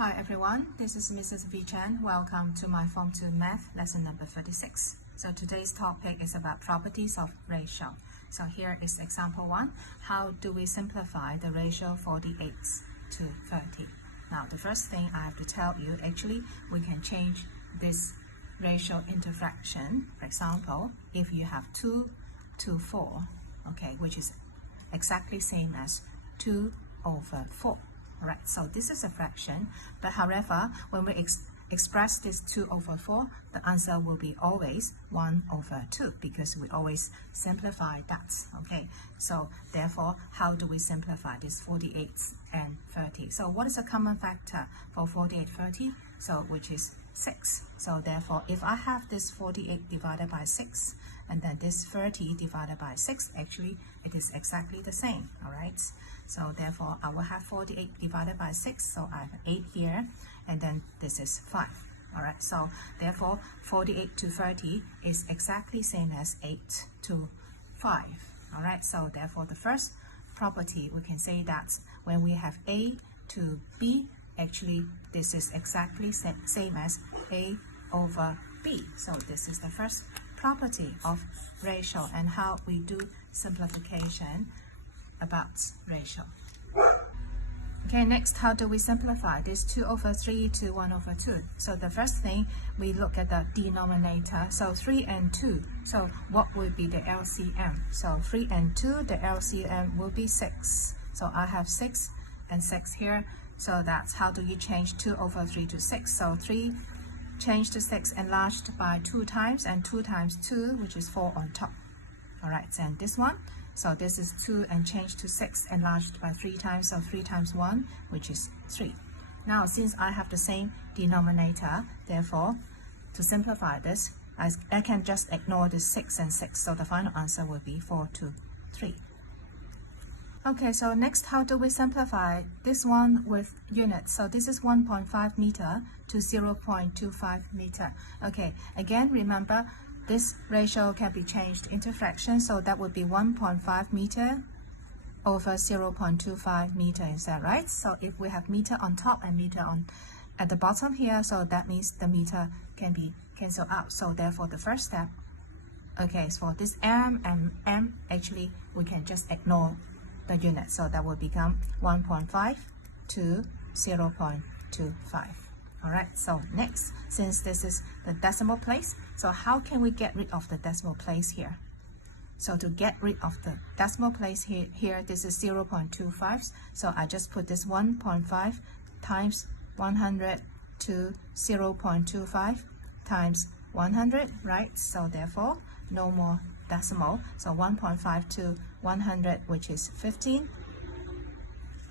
Hi everyone, this is Mrs. V Chan. Welcome to my Form 2 Math lesson number 36. So today's topic is about properties of ratio. So here is example 1. How do we simplify the ratio 48 to 30? Now the first thing I have to tell you, actually we can change this ratio into fraction. For example, if you have 2 to 4, okay, which is exactly same as 2 over 4. Alright, so this is a fraction, but however, when we express this 2 over 4, the answer will be always 1 over 2 because we always simplify that. Okay, so therefore, how do we simplify this 48 and 30? So what is a common factor for 48, 30? So which is 6. So therefore, if I have this 48 divided by 6, and then this 30 divided by 6, actually it is exactly the same. Alright, so therefore I will have 48 divided by 6, so I have 8 here, and then this is 5. Alright, so therefore 48 to 30 is exactly same as 8 to 5. Alright, so therefore the first property, we can say that when we have A to B, actually this is exactly same as A over B. So this is the first property of ratio and how we do simplification about ratio. Okay, next, how do we simplify this 2 over 3 to 1 over 2? So the first thing, we look at the denominator. So 3 and 2. So what will be the LCM? So 3 and 2, the LCM will be 6. So I have 6 and 6 here. So that's how do you change 2 over 3 to 6? So 3 change to 6 enlarged by 2 times, and 2 times 2, which is 4 on top. Alright, and this one, so this is 2 and change to 6 enlarged by 3 times, so 3 times 1, which is 3. Now, since I have the same denominator, therefore, to simplify this, I can just ignore this 6 and 6, so the final answer will be 4 to 3. Okay, so next, how do we simplify this one with units? So this is 1.5 meter to 0.25 meter. Okay, again, remember, this ratio can be changed into fractions, so that would be 1.5 meter over 0.25 meter, is that right? So if we have meter on top and meter on at the bottom here, so that means the meter can be cancelled out. So therefore, the first step, okay, so for this m and m, actually, we can just ignore the unit, so that will become 1.5 to 0.25. Alright, so next, since this is the decimal place, so how can we get rid of the decimal place here? So to get rid of the decimal place here, this is 0.25, so I just put this 1.5 times 100 to 0.25 times 100, right? So therefore, no more decimal, so 1.5 to 100, which is 15,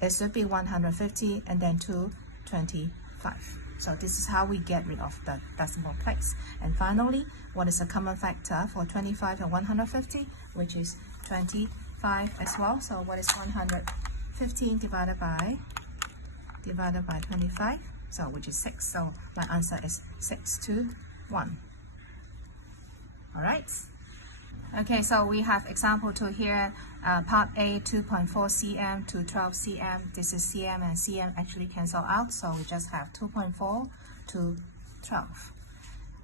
it should be 150, and then 225. So this is how we get rid of the decimal place. And finally, what is a common factor for 25 and 150, which is 25 as well. So what is 115 divided by 25? So which is 6. So my answer is 6 to 1. Alright. Okay, so we have example 2 here, part A, 2.4 cm to 12 cm. This is cm and cm actually cancel out, so we just have 2.4 to 12.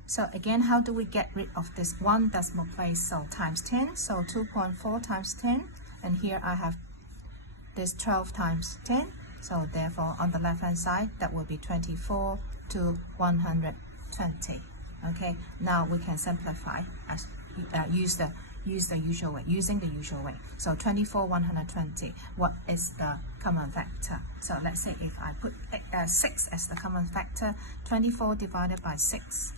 So again, how do we get rid of this one decimal place? So times 10, so 2.4 times 10, and here I have this 12 times 10, so therefore on the left hand side, that will be 24 to 120. Okay, now we can simplify as using the usual way. So 24, 120, what is the common factor? So let's say if I put 6 as the common factor, 24 divided by 6,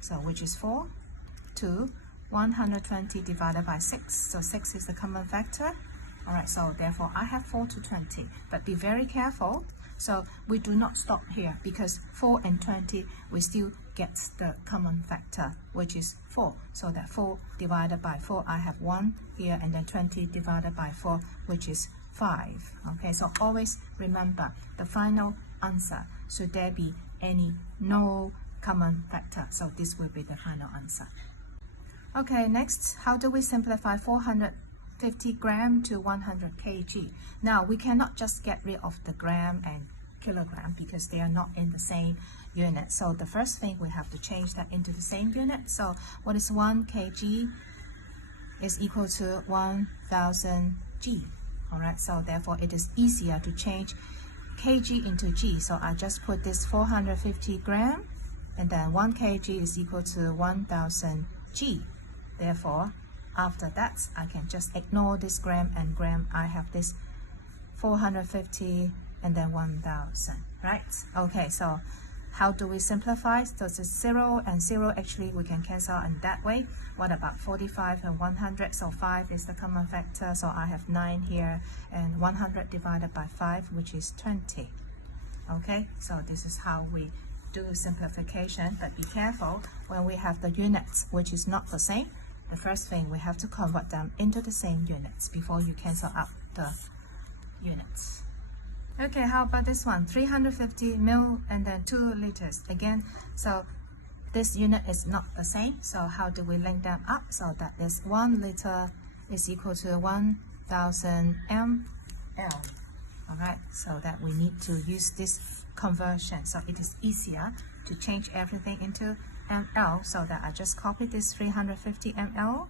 so which is 4, to 120 divided by 6, so 6 is the common factor. Alright, so therefore I have 4 to 20, but be very careful. So we do not stop here because 4 and 20, we still get the common factor, which is 4. So that 4 divided by 4, I have 1 here, and then 20 divided by 4, which is 5. Okay, so always remember the final answer. Should there be no common factor? So this will be the final answer. Okay, next, how do we simplify 450 gram to 100 kg? Now, we cannot just get rid of the gram and kilogram because they are not in the same unit. So the first thing we have to change that into the same unit. So what is 1 kg is equal to 1000 g. Alright, so therefore it is easier to change kg into g. So I just put this 450 gram, and then 1 kg is equal to 1000 g. Therefore, after that, I can just ignore this gram and gram. I have this 450 and then 1000, right? Okay, so how do we simplify? So it's 0 and 0, actually we can cancel in that way. What about 45 and 100? So 5 is the common factor, so I have 9 here, and 100 divided by 5, which is 20. Okay, so this is how we do simplification, but be careful when we have the units which is not the same. The first thing, we have to convert them into the same units before you cancel out the units. Okay, how about this one? 350 ml and then 2 liters. Again, so this unit is not the same. So how do we link them up? So that is 1 liter is equal to 1000 ml. Alright, so that we need to use this conversion. So it is easier to change everything into ml. So that I just copy this 350 ml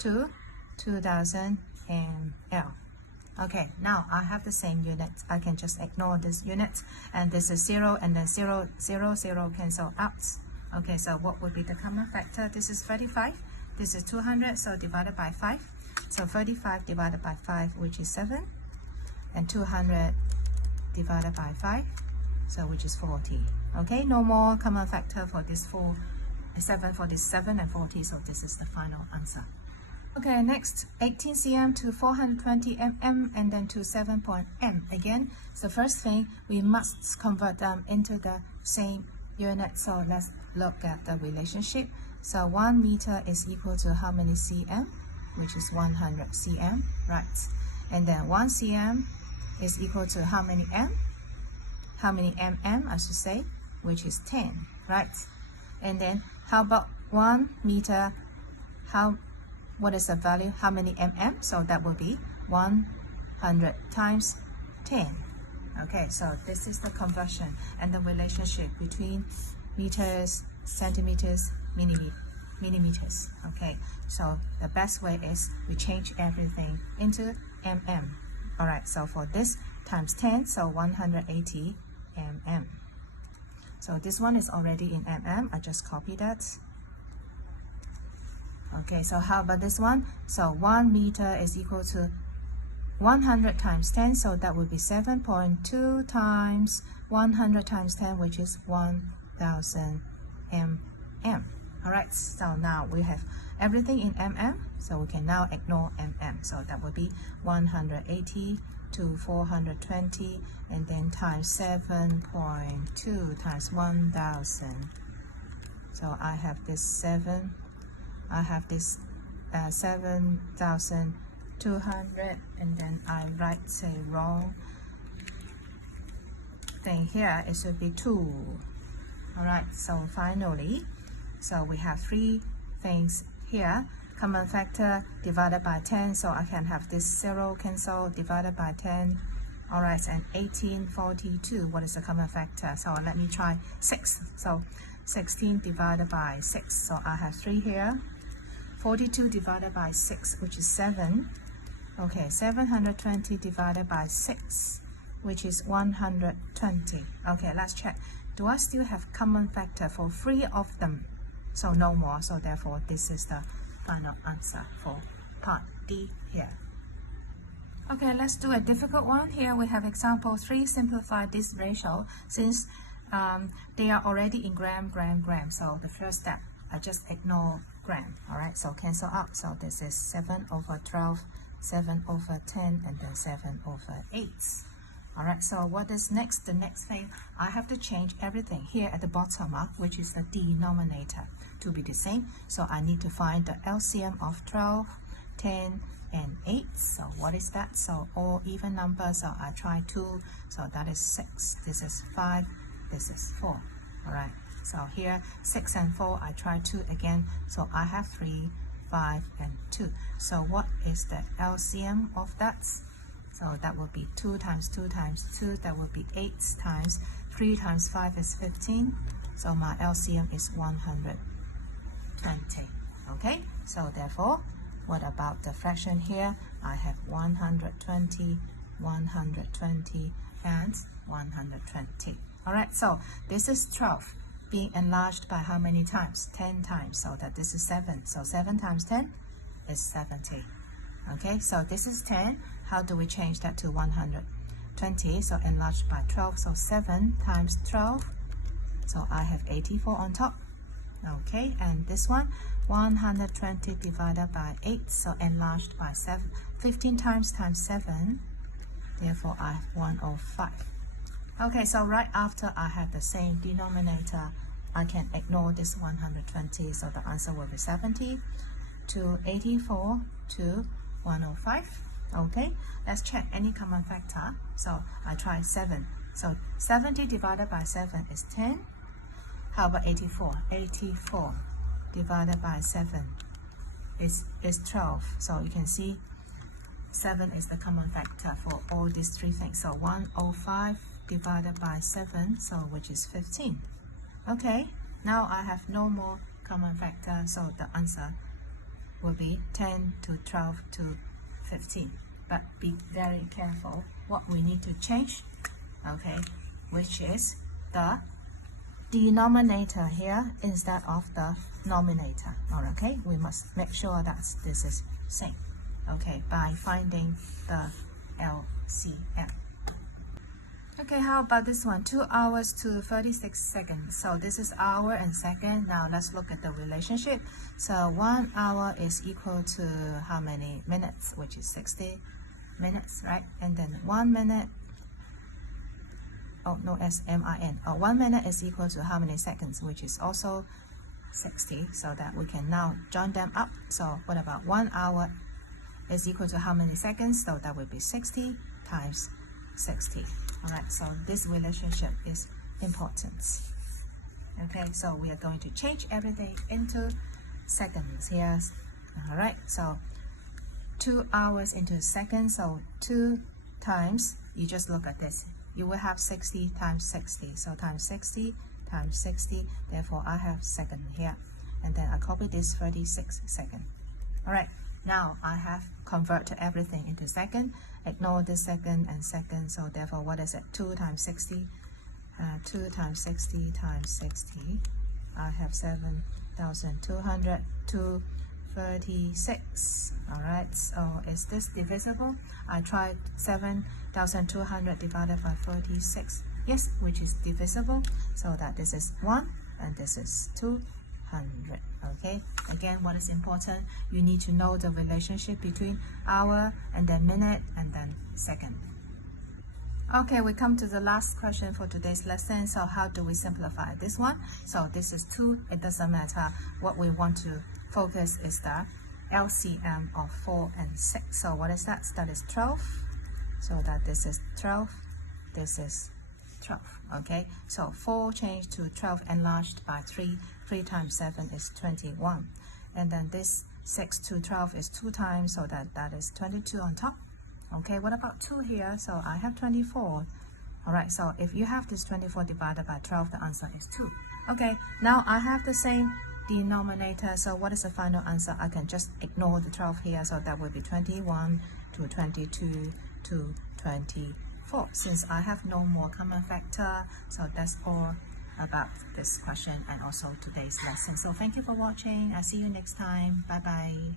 to 2000 ml. Okay, now I have the same unit. I can just ignore this unit, and this is 0 and then 0, 0, 0 cancel out. Okay, so what would be the common factor? This is 35, this is 200, so divided by 5. So 35 divided by 5, which is 7, and 200 divided by 5, so which is 40. Okay, no more common factor for this 7 and 40, so this is the final answer. Okay, next 18 cm to 420 mm and then to 7 m. Again, so first thing, we must convert them into the same unit. So let's look at the relationship. So 1 meter is equal to how many cm? Which is 100 cm, right? And then 1 cm is equal to how many m? How many mm, I should say, which is 10, right? And then how about 1 meter? What is the value? How many mm? So that will be 100 times 10. Okay, so this is the conversion and the relationship between meters, centimeters, millimeters. Okay, so the best way is we change everything into mm. Alright, so for this times 10, so 180 mm. So this one is already in mm. I just copy that. Okay, so how about this one? So 1 meter is equal to 100 times 10, so that would be 7.2 times 100 times 10, which is 1000 mm. Alright, so now we have everything in mm, so we can now ignore mm. So that would be 180 to 420, and then times 7.2 times 1000. So I have this 7,200, and then I write a wrong thing here. It should be 2. Alright, so finally, so we have 3 things here. Common factor divided by 10, so I can have this 0 cancel, divided by 10. Alright, and 1842, what is the common factor? So let me try 6. So 16 divided by 6, so I have 3 here. 42 divided by 6, which is 7. Okay, 720 divided by 6, which is 120. Okay, let's check. Do I still have common factor for 3 of them? So no more, so therefore this is the final answer for part D here. Okay, let's do a difficult one. Here we have example 3. Simplify this ratio since they are already in gram. So the first step, I just ignore gram. Alright, so cancel out. So this is 7 over 12, 7 over 10, and then 7 over 8. Alright, so what is next? The next thing, I have to change everything here at the bottom, which is the denominator, to be the same. So I need to find the LCM of 12, 10, and 8. So what is that? So all even numbers. So I try 2. So that is 6. This is 5. This is 4. Alright. So here 6 and 4, I try 2 again, so I have 3, 5, and 2. So what is the LCM of that? So that will be 2 times 2 times 2, that will be 8 times 3 times 5 is 15. So my LCM is 120. Okay, so therefore, what about the fraction here? I have 120, 120, and 120. Alright, so this is 12 being enlarged by how many times? 10 times, so that this is 7. So 7 times 10 is 70. Okay, so this is 10. How do we change that to 120? So enlarged by 12, so 7 times 12. So I have 84 on top. Okay, and this one, 120 divided by 8, so enlarged by 7. 15 times 7, therefore I have 105. Okay, so right after I have the same denominator, I can ignore this 120, so the answer will be 70 to 84 to 105. Okay, let's check any common factor. So I try 7. So 70 divided by 7 is 10. How about 84? 84 divided by 7 is 12. So you can see 7 is the common factor for all these three things. So 105 divided by 7, so which is 15. Okay, now I have no more common factor, so the answer will be 10 to 12 to 15. But be very careful what we need to change, okay, which is the denominator here instead of the nominator. Okay, we must make sure that this is same, okay, by finding the LCM. Okay, how about this one? 2 hours to 36 seconds. So this is hour and second. Now let's look at the relationship. So 1 hour is equal to how many minutes? Which is 60 minutes, right? And then 1 minute, oh no, S-M-I-N. 1 minute is equal to how many seconds? Which is also 60. So that we can now join them up. So what about 1 hour is equal to how many seconds? So that would be 60 times 60. Alright, so this relationship is important. Okay, so we are going to change everything into seconds here. Alright, so 2 hours into seconds, so 2 times, you just look at this, you will have 60 times 60, so times 60 times 60, therefore I have second here, and then I copy this 36 second. Alright, now I have converted everything into second, ignore this second and second, so therefore what is it? 2 times 60, 2 times 60 times 60, I have 7,200 to 36. Alright, so is this divisible? I tried 7,200 divided by 36. Yes, which is divisible, so that this is 1 and this is 200. Okay, again, what is important? You need to know the relationship between hour and then minute and then second. Okay, we come to the last question for today's lesson. So how do we simplify this one? So this is 2, it doesn't matter. What we want to focus is the LCM of 4 and 6. So what is that? That is 12. So that this is 12, this is 12. Okay, so 4 changed to 12 enlarged by 3. 3 times 7 is 21. And then this 6 to 12 is 2 times, so that is 22 on top. Okay, what about 2 here? So I have 24. Alright, so if you have this 24 divided by 12, the answer is 2. Okay, now I have the same denominator, so what is the final answer? I can just ignore the 12 here, so that would be 21 to 22 to 24. Since I have no more common factor, so that's all about this question and also today's lesson. So thank you for watching. I'll see you next time. Bye bye.